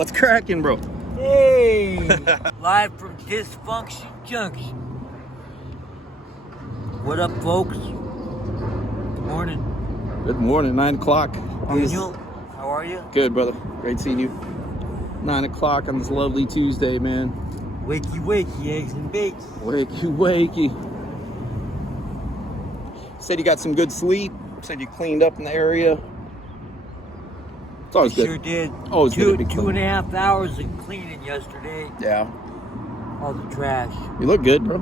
What's cracking, bro? Hey! Live from Disfunction Junction. What up, folks? Good morning. Good morning, 9 o'clock. Daniel, how are you? Good, brother. Great seeing you. 9 o'clock on this lovely Tuesday, man. Wakey, wakey, eggs and bakes. Wakey, wakey. Said you got some good sleep. Said you cleaned up in the area. It's always good. Sure did. Always good to be Two clean. and a half hours of cleaning yesterday. Yeah. All the trash. You look good, bro.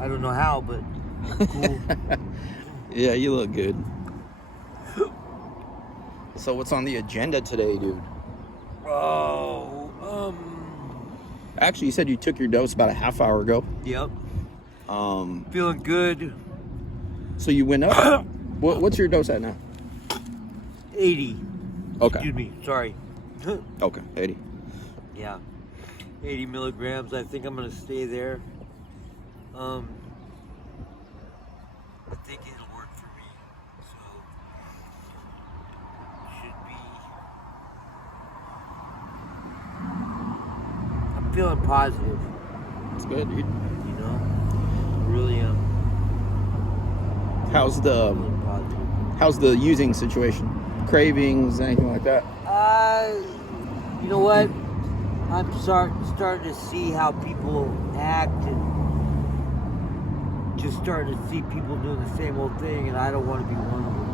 I don't know how, but cool. Yeah, you look good. So what's on the agenda today, dude? Actually, you said you took your dose about a half hour ago. Yep. Feeling good. So you went up. What's your dose at now? 80. Okay. Excuse me, sorry. Okay, 80. Yeah. 80 milligrams. I think I'm going to stay there. I think it'll work for me. So, should be. I'm feeling positive. That's good, dude. You know? I really am. How's the Feeling positive. how's the using situation? Cravings, anything like that? You know what? I'm starting to see how people act and just starting to see people doing the same old thing, and I don't want to be one of them.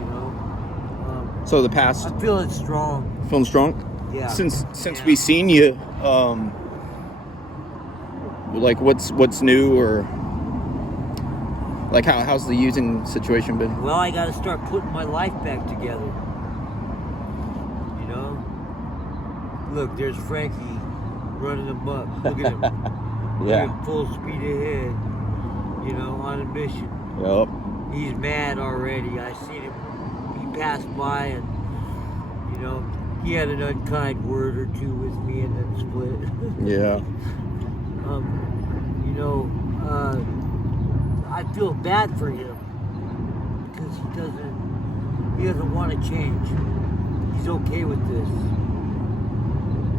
You know? So the past, I'm feeling strong. feeling strong? Yeah. Since Yeah. we seen you, like what's new, or like how's the using situation been? Well, I got to start putting my life back together. You know? Look, there's Frankie running amok. Look at him. Running full speed ahead. You know, on a mission. Yep. He's mad already. I seen him. He passed by and, you know, he had an unkind word or two with me and then split. Yeah. You know, I feel bad for him because he doesn't want to change. He's okay with this.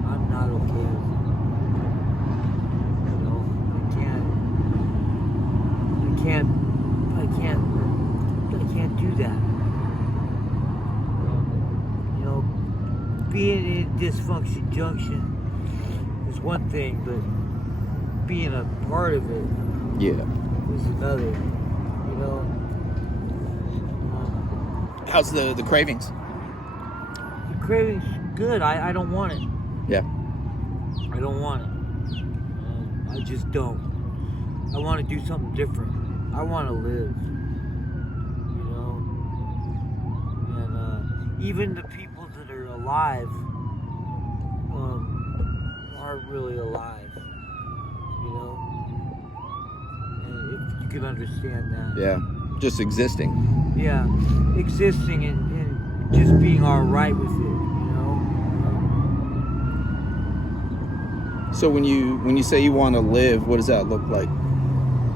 I'm not okay with it. You know, I can't do that. You know, being in Disfunction Junction is one thing, but being a part of it Yeah. is another. You know. How's the cravings? The craving's good. I don't want it. Yeah. I don't want it. I just don't. I want to do something different. I want to live. You know? And even the people that are alive aren't really alive. You know? And if you can understand that. Yeah. Just existing. Yeah. Existing and just being alright with it, you know? So when you say you want to live, what does that look like?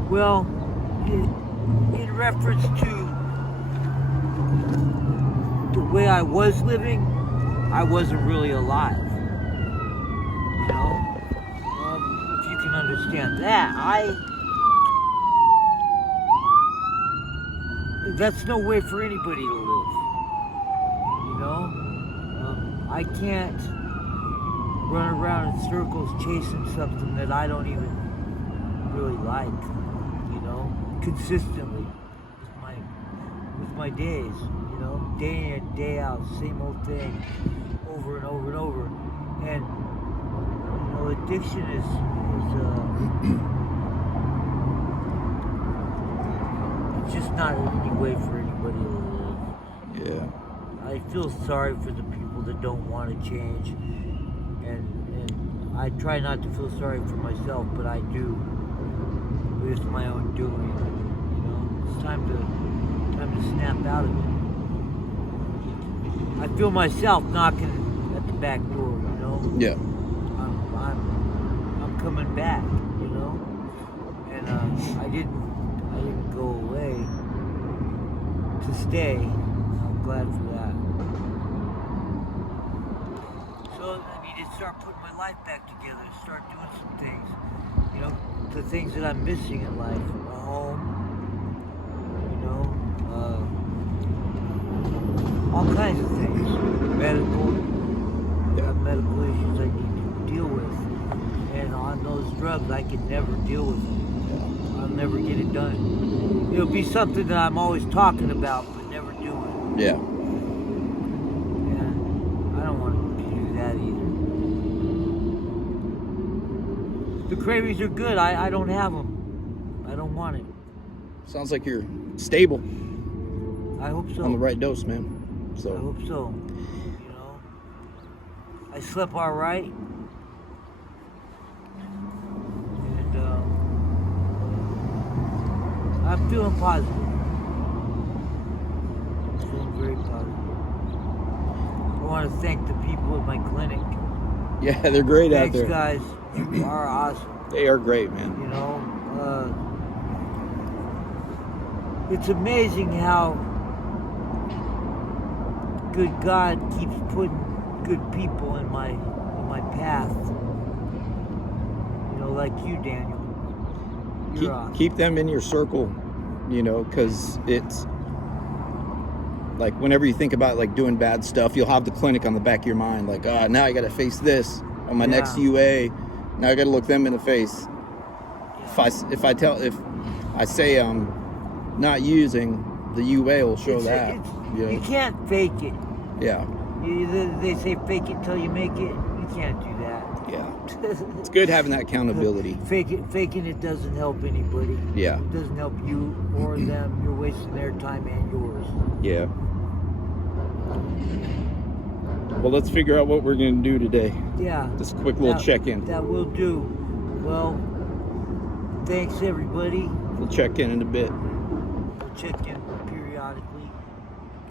Well, in reference to the way I was living, I wasn't really alive. You know? If you can understand that, that's no way for anybody to live. You know? I can't run around in circles chasing something that I don't even really like. Consistently with my days, you know, day in, day out, same old thing, over and over and over. And you know, addiction is it's just not any way for anybody to live. Yeah. I feel sorry for the people that don't want to change, and I try not to feel sorry for myself, but I do. But it's my own doing. You know, it's time to snap out of it. I feel myself knocking at the back door. You know. Yeah. I'm coming back. You know, and I didn't go away to stay. I'm glad for that. start putting my life back together, start doing some things. You know, the things that I'm missing in life, a home, you know, all kinds of things. Medical, I got medical issues I need to deal with. And on those drugs, I can never deal with them. I'll never get it done. It'll be something that I'm always talking about, but never doing. Yeah. Yeah, I don't want to do that either. The cravings are good. I don't have them. I don't want it. Sounds like you're stable. I hope so. On the right dose, man. So. I hope so. You know, I slept all right. And I'm feeling positive. I'm feeling very positive. I want to thank the people at my clinic. Yeah, they're great out Thanks, there. guys. You are awesome. They are great, man. You know, it's amazing how good God keeps putting good people in my path. You know, like you, Daniel. You're awesome. Keep them in your circle, you know, because it's like whenever you think about like doing bad stuff, you'll have the clinic on the back of your mind. Like, now I got to face this on my next UA. Now I got to look them in the face. Yeah. If I say I'm not using, the UA will show that. You can't fake it. Yeah. They say fake it till you make it. You can't do that. Yeah. It's good having that accountability. Faking it doesn't help anybody. Yeah. It doesn't help you or them. You're wasting their time and yours. Yeah. Well, let's figure out what we're going to do today. Yeah. Just a quick little check-in. That will do. Well, thanks everybody. We'll check in a bit. We'll check in periodically.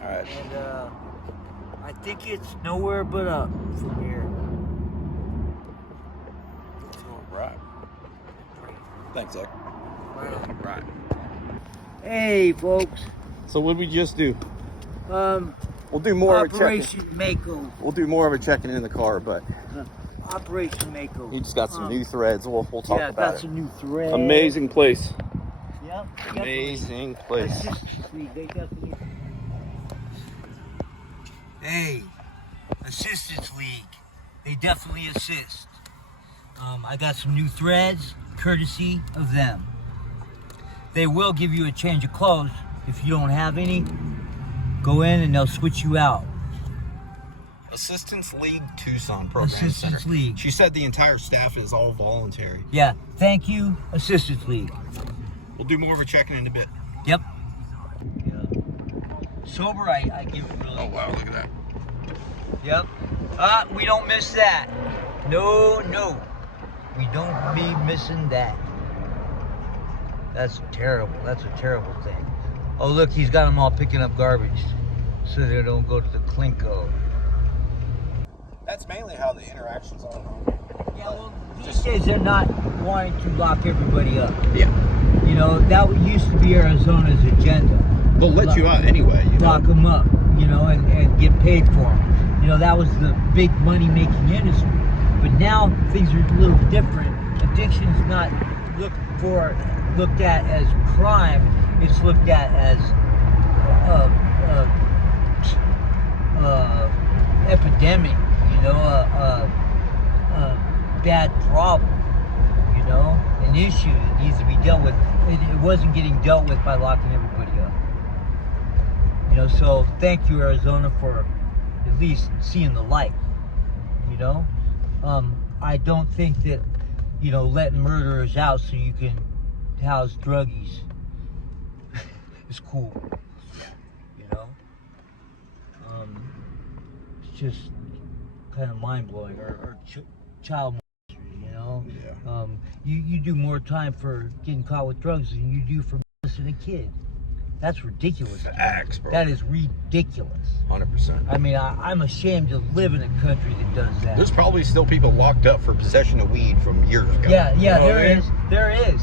All right. And I think it's nowhere but up from here. Right. Thanks, Zack. Right. Hey, folks. So what did we just do? We'll do more of a check-in. Operation Mako. We'll do more of a check-in in the car, but Operation Mako. he just got some new threads. We'll talk about got it. some new threads. Amazing place. Yep. Amazing place. They definitely. Hey, Assistance League. They definitely assist. I got some new threads, courtesy of them. They will give you a change of clothes if you don't have any. Go in and they'll switch you out. Assistance League Tucson Program Assistance Center. League. She said the entire staff is all voluntary. Yeah, thank you, Assistance League. We'll do more of a check-in in a bit. Yep. Yeah. Sober, I give it really. Oh wow, look at that. Yep. We don't miss that. No. We don't be missing that. That's terrible. That's a terrible thing. Oh, look, he's got them all picking up garbage so they don't go to the Clinko. That's mainly how the interactions are. Yeah, well, these days they're not wanting to lock everybody up. Yeah. You know, that used to be Arizona's agenda. They'll let you out anyway. You know? Lock them up, you know, and get paid for them. You know, that was the big money-making industry. But now things are a little different. Addiction's not looked at as crime. It's looked at as epidemic. You know, a bad problem. You know, an issue that needs to be dealt with. It wasn't getting dealt with by locking everybody up. You know, so thank you, Arizona, for at least seeing the light. You know, I don't think that, you know, letting murderers out so you can house druggies is cool. You know, it's just kind of mind blowing or child molestation. You know, yeah. You do more time for getting caught with drugs than you do for molesting a kid. That's ridiculous. Facts, bro. That is ridiculous. 100%. I mean, I'm ashamed to live in a country that does that. There's probably still people locked up for possession of weed from years ago. Yeah, You know what I mean? there is.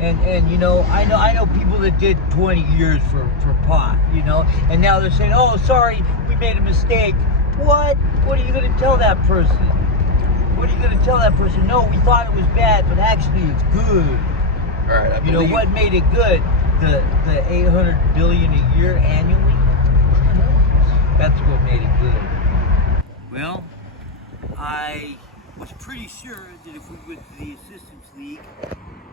And you know, I know people that did 20 years for pot, you know, and now they're saying, oh, sorry, we made a mistake. What are you going to tell that person? what are you going to tell that person? No, we thought it was bad, but actually it's good. All right, I You know believe. what made it good? The 800 billion a year annually. That's what made it good. Well, I was pretty sure that if we went to the Assistance League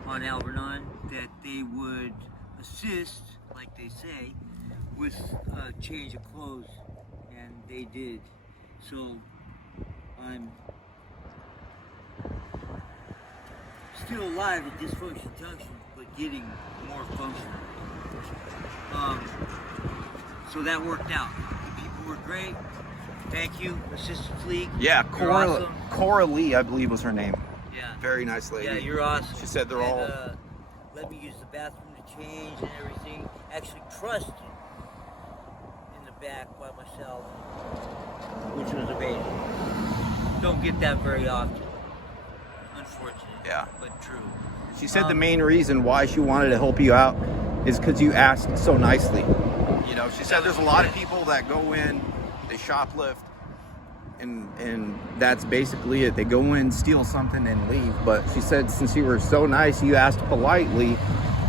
on Alvernon, that they would assist, like they say, with a change of clothes, and they did. So I'm still alive at Disfunction Junction, but getting more functional. So that worked out. The people were great. Thank you, Assistance League. Yeah, You're awesome. Cora Lee, I believe was her name. Yeah. Very nice lady. Yeah, you're awesome. She said they're and, all. Let me use the bathroom to change and everything. Actually trusted in the back by myself, which was amazing. Don't get that very often. Unfortunate. Yeah. But true. She said the main reason why she wanted to help you out is because you asked so nicely. You know, she said there's a lot of people that go in, they shoplift, and that's basically it. They go in, steal something, and leave. But she said since you were so nice, you asked politely,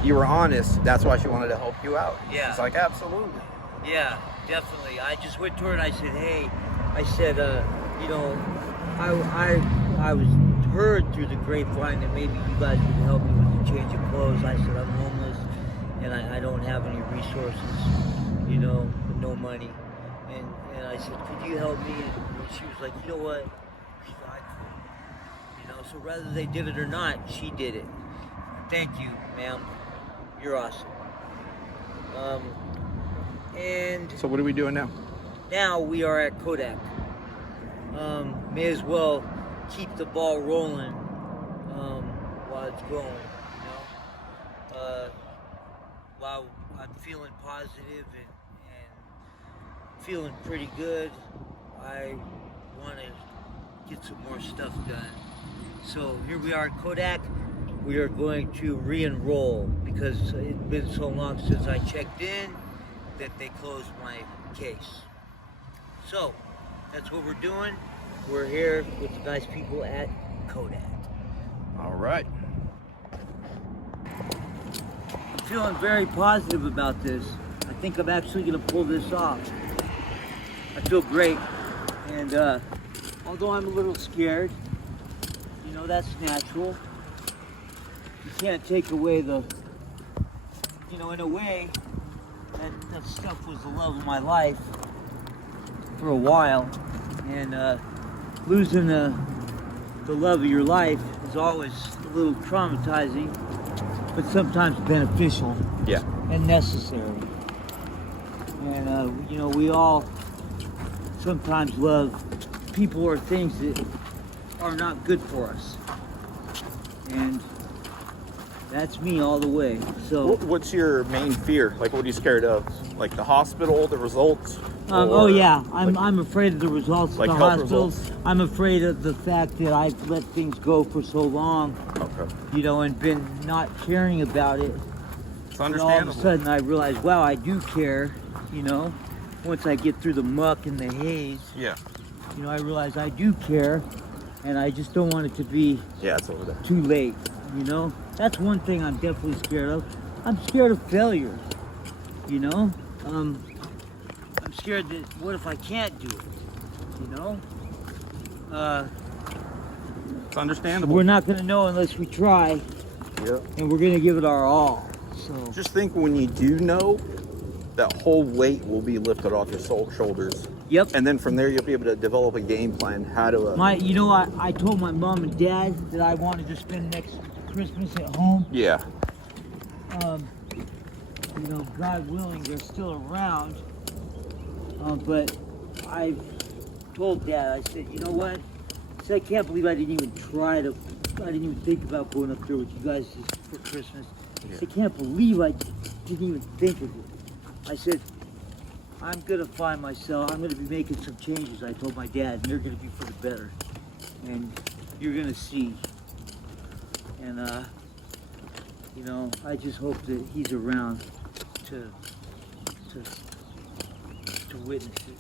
you were honest, that's why she wanted to help you out. Yeah. She's like, absolutely. Yeah, definitely. I just went to her and I said, hey, I said, you know, I was heard through the grapevine that maybe you guys would help me with the change of clothes. I said, I'm homeless and I don't have any resources, you know, with no money. And I said, could you help me? And she was like, you know what? You know, so whether they did it or not, she did it. Thank you, ma'am. You're awesome. And So what are we doing now? now we are at Codac. May as well keep the ball rolling while it's going, you know. While I'm feeling positive and feeling pretty good, I want to get some more stuff done. So here we are at Codac. We are going to re-enroll because it's been so long since I checked in that they closed my case. So that's what we're doing. We're here with the nice people at Codac. All right. I'm feeling very positive about this. I think I'm actually going to pull this off. I feel great. And although I'm a little scared, you know, that's natural. You can't take away the, you know, in a way, that stuff was the love of my life for a while. And losing the love of your life is always a little traumatizing, but sometimes beneficial. Yeah. And necessary. And you know, we all sometimes love people or things that are not good for us. And that's me all the way. So What's your main fear? Like, what are you scared of? Like the hospital, the results? oh yeah, like, I'm afraid of the results of like the health hospital. results? I'm afraid of the fact that I've let things go for so long, Okay. you know, and been not caring about it. It's And all of understandable. a sudden I realize, wow, I do care, you know. Once I get through the muck and the haze, Yeah. you know, I realize I do care, and I just don't want it to be Yeah, it's over there. too late, you know. That's one thing I'm definitely scared of. I'm scared of failure, you know. I'm scared that what if I can't do it, you know. It's understandable. We're not gonna know unless we try, Yeah. and we're gonna give it our all. So Just think when you do know, that whole weight will be lifted off your shoulders. yep. And then from there, you'll be able to develop a game plan how to. You know, I told my mom and dad that I wanted to spend next Christmas at home. Yeah. You know, God willing, they're still around. But I told Dad, I said, you know what? I said, I can't believe I didn't even think about going up there with you guys for Christmas. I said, I can't believe I didn't even think of it. I said, I'm gonna find myself, I'm gonna be making some changes, I told my dad, and they're gonna be for the better. And you're gonna see. And you know, I just hope that he's around to witness it.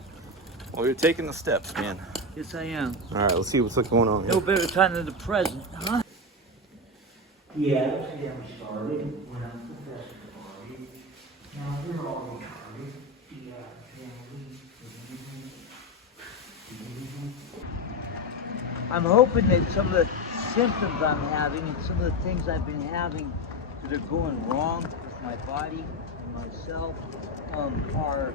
Well, you're taking the steps, man. Yes, I am. All right, let's see what's going on here. No better time than the present, huh? Yeah, we started when I'm professor party. Now they're all retarded. Yeah, I'm hoping that some of the symptoms I'm having and some of the things I've been having that are going wrong with my body and myself are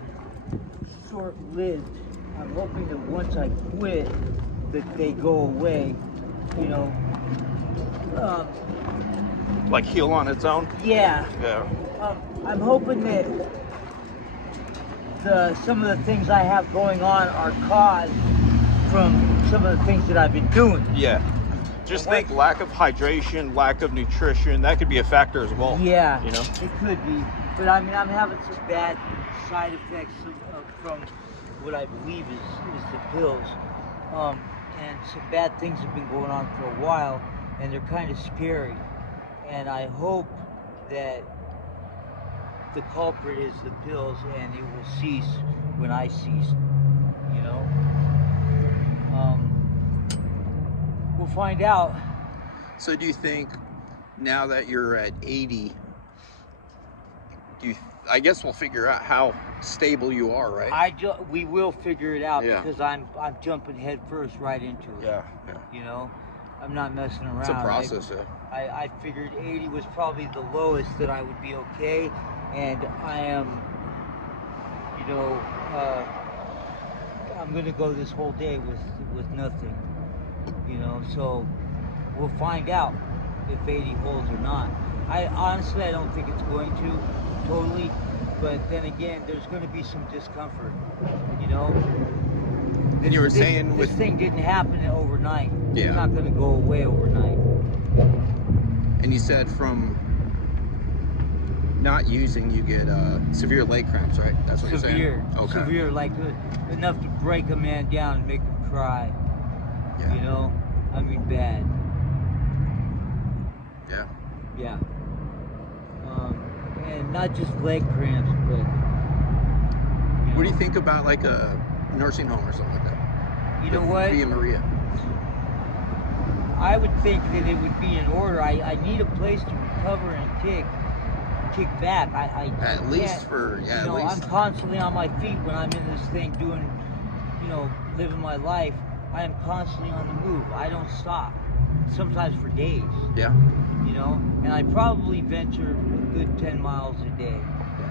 short-lived. I'm hoping that once I quit, that they go away. You know. Like heal on its own? Yeah. Yeah. I'm hoping that some of the things I have going on are caused from some of the things that I've been doing. Yeah. Just think lack of hydration, lack of nutrition, that could be a factor as well. Yeah, you know? it could be. But I mean, I'm having some bad side effects from what I believe is the pills. And some bad things have been going on for a while, and they're kind of scary. And I hope that the culprit is the pills and it will cease when I cease, you know? We'll find out. So do you think now that you're at 80, I guess we'll figure out how stable you are, right? We will figure it out, Yeah. because I'm jumping head first right into it. Yeah. You know, I'm not messing around. It's a process. I figured 80 was probably the lowest that I would be okay, and I am, you know, I'm gonna go this whole day with nothing, you know. So we'll find out if 80 holds or not. I honestly don't think it's going to totally, but then again, there's going to be some discomfort, you know. And you were saying this thing didn't happen overnight. Yeah. It's not going to go away overnight. And you said from not using, you get severe leg cramps, right? That's what you're saying? Severe. Okay. Severe, like enough to break a man down and make him cry. Yeah. You know? I mean, bad. Yeah. Yeah. And not just leg cramps, but... What do you think about like a nursing home or something like that? You know what? Via Maria. I would think that it would be in order. I need a place to recover and kick back. At least for, yeah, you know, at least. I'm constantly on my feet when I'm in this thing doing, you know, living my life. I am constantly on the move. I don't stop. Sometimes for days. Yeah. You know, and I probably venture a good 10 miles a day.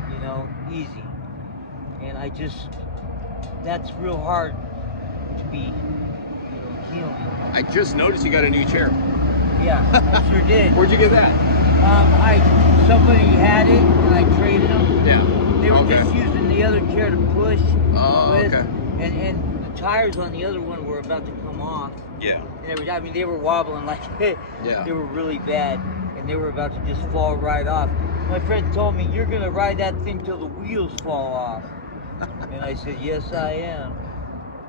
You know, easy. And that's real hard to be, you know, healing. I just noticed you got a new chair. Yeah, I sure did. Where'd you get that? Somebody had it and I traded them. Yeah. They were just using the other chair to push with, okay. and the tires on the other one were about to come off. Yeah. And they were wobbling like Yeah. They were really bad, and they were about to just fall right off. My friend told me, "You're gonna ride that thing till the wheels fall off," and I said, "Yes, I am."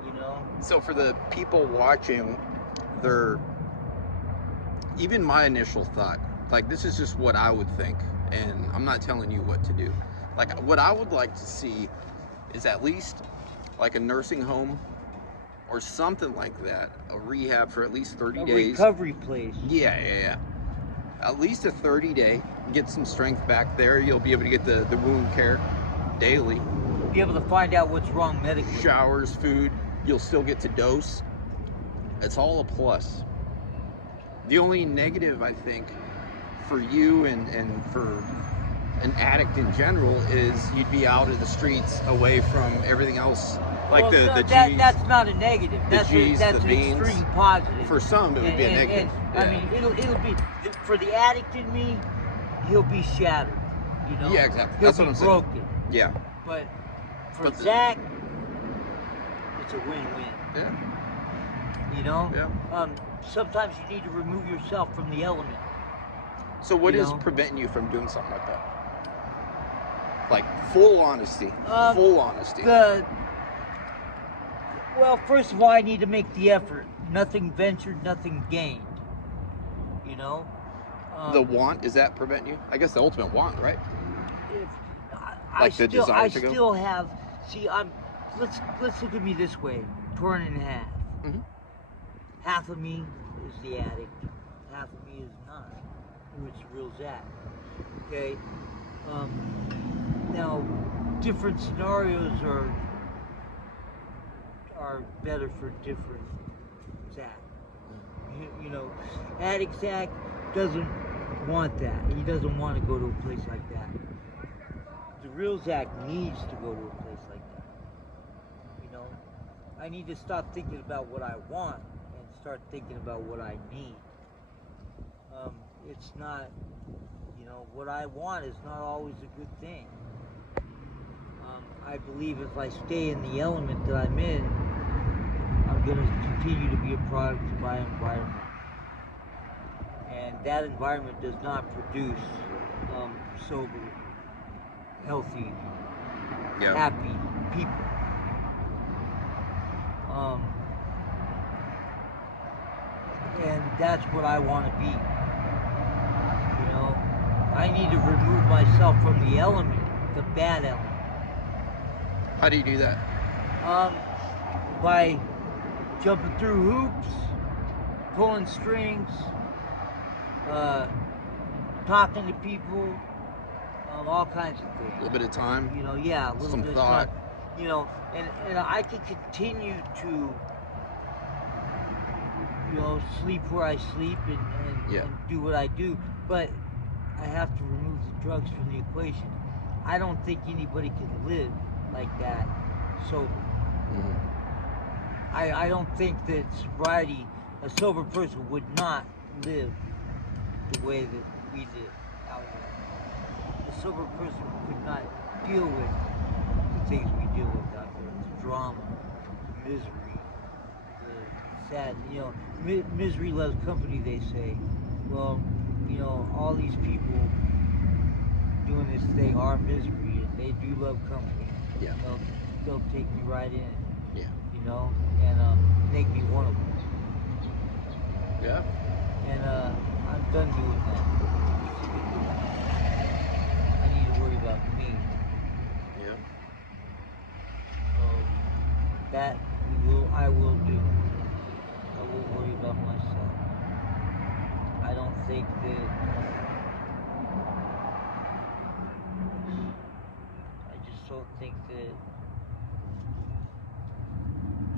You know. So for the people watching, even my initial thought, like this is just what I would think, and I'm not telling you what to do. Like what I would like to see is at least like a nursing home or something like that, a rehab for at least 30 days. Recovery place. Yeah. At least a 30-day, get some strength back there. You'll be able to get the wound care daily. Be able to find out what's wrong medically. Showers, food, you'll still get to dose. It's all a plus. The only negative, I think, for you and for an addict in general is you'd be out in the streets away from everything else. Like the G's. That's not a negative. That's an extreme positive. For some, it would be a negative. I mean, it'll be, for the addict in me, he'll be shattered. You know? Yeah, exactly. He'll That's what be I'm broken. saying. Yeah. But for Zack, it's a win-win. Yeah. You know? Yeah. Sometimes you need to remove yourself from the element. So what is preventing you from doing something like that? Like full honesty. Full honesty. Well, first of all, I need to make the effort. Nothing ventured, nothing gained. You know? The want, is that preventing you? I guess the ultimate want, right? I desire to go? still have, let's look at me this way, torn in half. Mm-hmm. Half of me is the addict, half of me is not. It's real Zack. Okay? Now, different scenarios are better for different Zack. You know, addict Zack doesn't want that. He doesn't want to go to a place like that. The real Zack needs to go to a place like that. You know, I need to stop thinking about what I want and start thinking about what I need. It's not, you know, what I want is not always a good thing. I believe if I stay in the element that I'm in, I'm going to continue to be a product of my environment. And that environment does not produce sober, healthy, happy people. And that's what I want to be. You know, I need to remove myself from the element, the bad element. How do you do that? By jumping through hoops, pulling strings, talking to people, all kinds of things. A little bit of time. You know, yeah, a little some bit thought. of time. You know, and I can continue to, you know, sleep where I sleep and do what I do, but I have to remove the drugs from the equation. I don't think anybody can live like that sober. I don't think that sobriety, a sober person would not live the way that we live out here. A sober person could not deal with the things we deal with out there, the drama, the misery, the sad, you know, misery loves company, they say. Well, you know, all these people doing this thing are misery, and they do love company. Yeah. They'll take me right in. Yeah. You know, and make me one of them. Yeah. And I'm done doing that. I need to worry about me. Yeah. So that I will do. I will worry about myself. I don't think that I just don't think that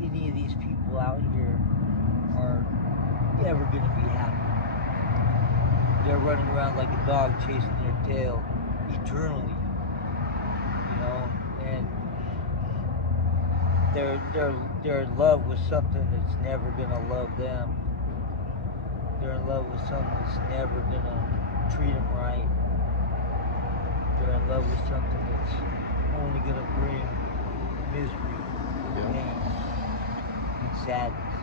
any of these people out here are ever going to be happy. They're running around like a dog chasing their tail eternally, you know, and they're in love with something that's never going to love them. They're in love with something that's never going to treat them right. They're in love with something that's only going to bring misery, pain, and sadness.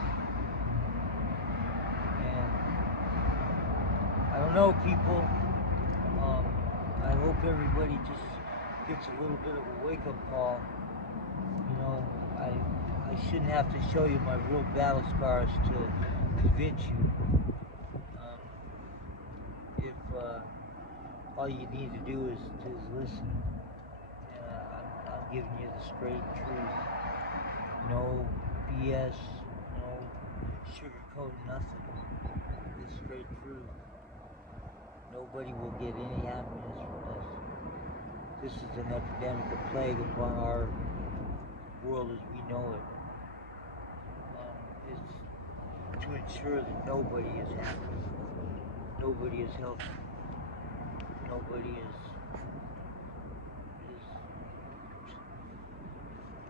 And I don't know, people. I hope everybody just gets a little bit of a wake-up call. You know, I shouldn't have to show you my real battle scars to convince you. If all you need to do is listen, I'm giving you the straight truth. No BS, no sugarcoat, nothing. The straight truth. Nobody will get any happiness from this. This is an epidemic, a plague upon our world as we know it. It's to ensure that nobody is happy, nobody is healthy, nobody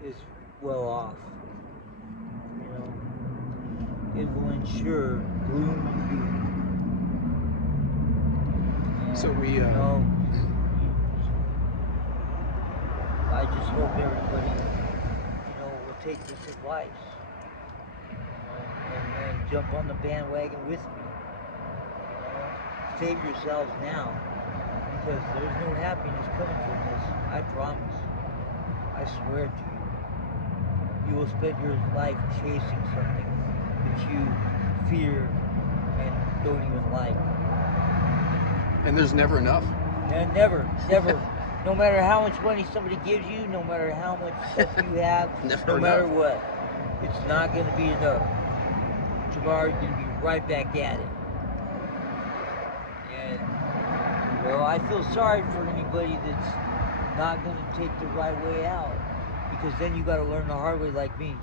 is well off. You know, it will ensure gloom and doom. And, So we, you know, I just hope everybody, you know, will take this advice, you know, and jump on the bandwagon with me. You know, save yourselves now, because there's no happiness coming from this. I promise. I swear to you. You will spend your life chasing something that you fear and don't even like. And there's never enough. And never. No matter how much money somebody gives you, no matter how much stuff you have, no matter what, it's not going to be enough. tomorrow you're going to be right back at it. And, well, I feel sorry for anybody that's not going to take the right way out, because then you got to learn the hard way like me.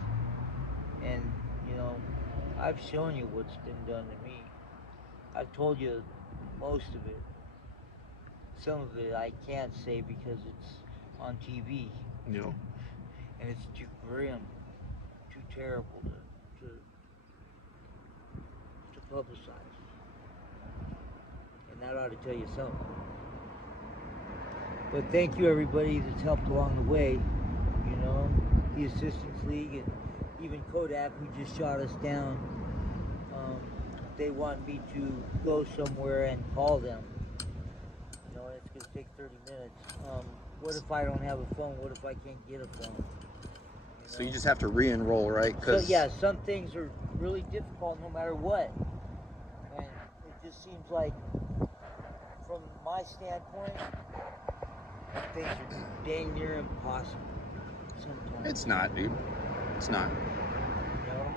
And, you know, I've shown you what's been done to me. I've told you most of it. Some of it I can't say because it's on TV. No. And it's too grim, too terrible to publicize. And that ought to tell you something. But thank you everybody that's helped along the way. You know, the Assistance League and even Codac, who just shot us down. They want me to go somewhere and call them. You know, it's going to take 30 minutes. What if I don't have a phone? What if I can't get a phone? You know? So you just have to re-enroll, right? So yeah, some things are really difficult no matter what. And it just seems like, from my standpoint, things are dang near impossible sometimes. It's not, dude. It's not. You know,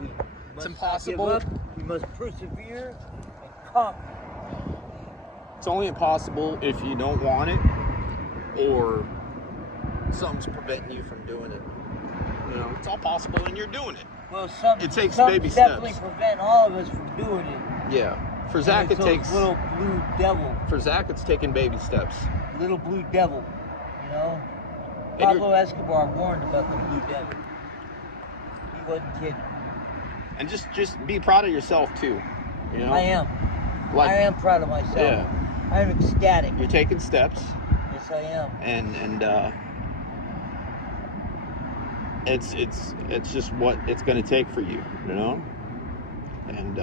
we It's must impossible. not give up. We must persevere and conquer. It's only impossible if you don't want it, or something's preventing you from doing it. You know, it's all possible, and you're doing it. Well, It takes some baby definitely steps. prevent all of us from doing it. Yeah. For Zack, And it it's takes. those little blue devil. For Zack, it's taking baby steps. Little blue devil. You know, And Pablo Escobar warned about the blue devil. He wasn't kidding. And just be proud of yourself too. You know. I am. Like, I am proud of myself. Yeah. I am ecstatic. You're taking steps. Yes, I am. And it's just what it's going to take for you, you know. And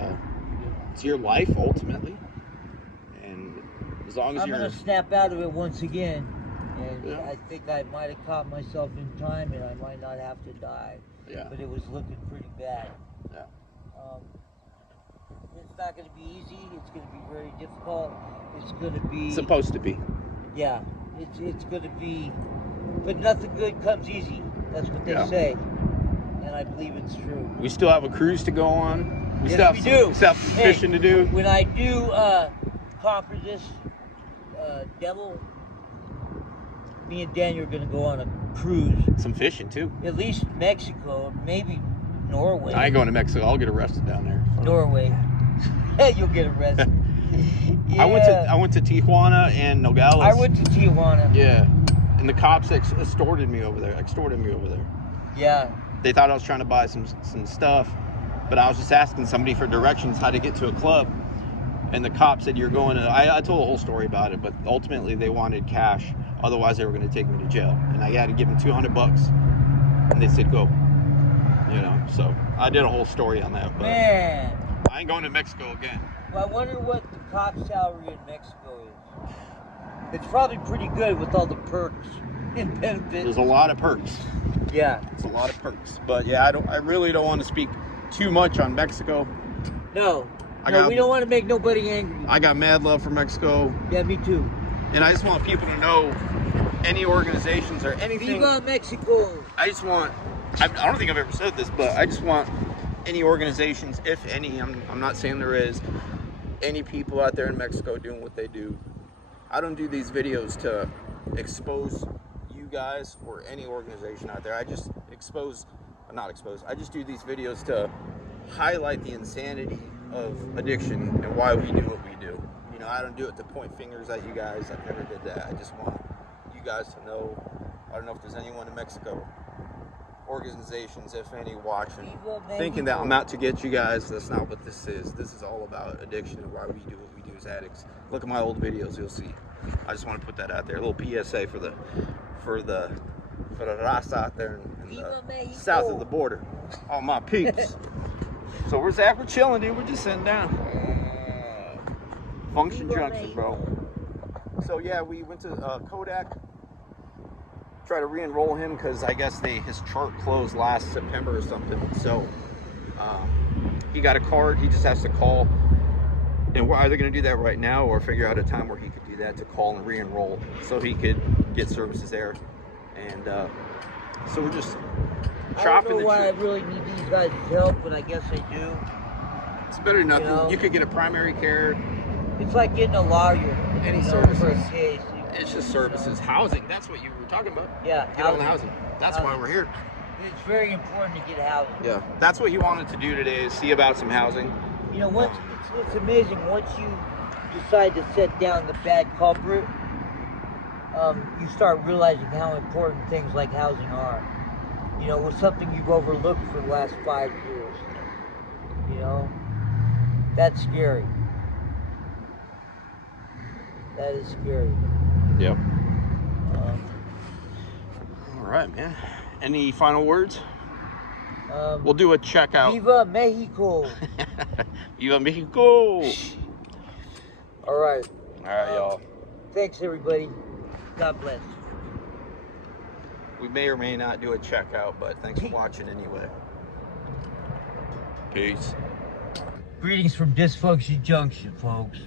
it's your life ultimately. And as long as I'm you're gonna snap out of it once again, and Yeah. I think I might have caught myself in time, and I might not have to die. Yeah. But it was looking pretty bad. Yeah. It's not going to be easy. It's going to be very difficult. It's going to be supposed to be. Yeah, it's going to be, but nothing good comes easy. That's what they Yeah. say, and I believe it's true. We still have a cruise to go on. We Yes, still have we some, do. still have some fishing to do. When I do conquer this devil, me and Daniel are going to go on a cruise. Some fishing too. At least Mexico, maybe Norway. I ain't going to Mexico. I'll get arrested down there. Norway. You'll get arrested. Yeah. I went to Tijuana and Nogales. I went to Tijuana. Yeah. And the cops extorted me over there. Yeah. They thought I was trying to buy some stuff, but I was just asking somebody for directions how to get to a club. And the cop said, you're going to, I told a whole story about it, but ultimately they wanted cash. Otherwise they were going to take me to jail. And I had to give them $200. And they said, go. You know, so I did a whole story on that. But Man. I ain't going to Mexico again. Well, I wonder what the cop salary in Mexico is. It's probably pretty good with all the perks and benefits. There's a lot of perks. Yeah. It's a lot of perks. But yeah, I really don't want to speak too much on Mexico. No. We don't want to make nobody angry. I got mad love for Mexico. Yeah, me too. And I just want people to know any organizations or anything. Viva Mexico! I just want, I don't think I've ever said this, but I just want any organizations, if any, I'm not saying there is, any people out there in Mexico doing what they do. I don't do these videos to expose you guys or any organization out there. I just I just do these videos to highlight the insanity of addiction and why we do what we do. You know, I don't do it to point fingers at you guys. I've never did that. I just want you guys to know. I don't know if there's anyone in Mexico, organizations, if any, watching, thinking that I'm out to get you guys. That's not what this is. This is all about addiction and why we do what we do as addicts. Look at my old videos, you'll see. I just want to put that out there. A little PSA for the raza out there in the south of the border. All my peeps. So we're Zack, we're chilling, dude. We're just sitting down. Function Junction, bro. So yeah, we went to Codac. Try to re-enroll him because I guess his chart closed last September or something. So he got a card. He just has to call, and we're either going to do that right now or figure out a time where he could do that to call and re-enroll so he could get services there. And so we're just chopping. I don't know why I really need these guys' help, but I guess I do. It's better than nothing. You know? You could get a primary care. It's like getting a lawyer. Any you know, services. for a case. It's just services. Housing. That's what you were talking about. Yeah. Get on housing. That's why we're here. It's very important to get housing. Yeah. That's what you wanted to do today, is see about some housing. You know, it's amazing once you decide to set down the bad culprit, you start realizing how important things like housing are. You know, it was something you've overlooked for the last 5 years. You know, that's scary. That is scary. Yep. All right, man. Any final words? We'll do a checkout. Viva Mexico! Viva Mexico! All right. All right, y'all. Thanks, everybody. God bless. We may or may not do a checkout, but thanks for watching anyway. Peace. Greetings from Disfunction Junction, folks.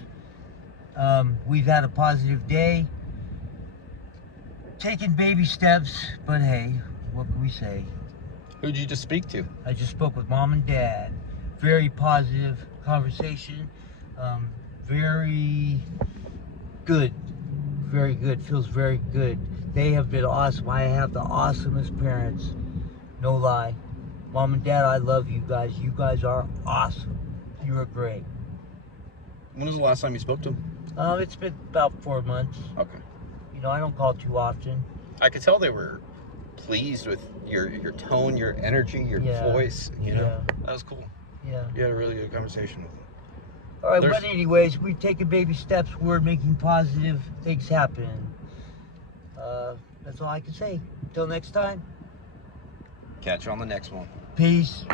We've had a positive day. Taking baby steps, but hey, what can we say? Who'd you just speak to? I just spoke with Mom and Dad. Very positive conversation. Very good. Very good. Feels very good. They have been awesome. I have the awesomest parents. No lie. Mom and Dad, I love you guys. You guys are awesome. You are great. When was the last time you spoke to him? It's been about 4 months. Okay. You know, I don't call too often. I could tell they were pleased with your tone, your energy, your voice. You know, that was cool. Yeah. You had a really good conversation with them. All right, but anyways, we've taken baby steps. We're making positive things happen. That's all I can say. Until next time. Catch you on the next one. Peace.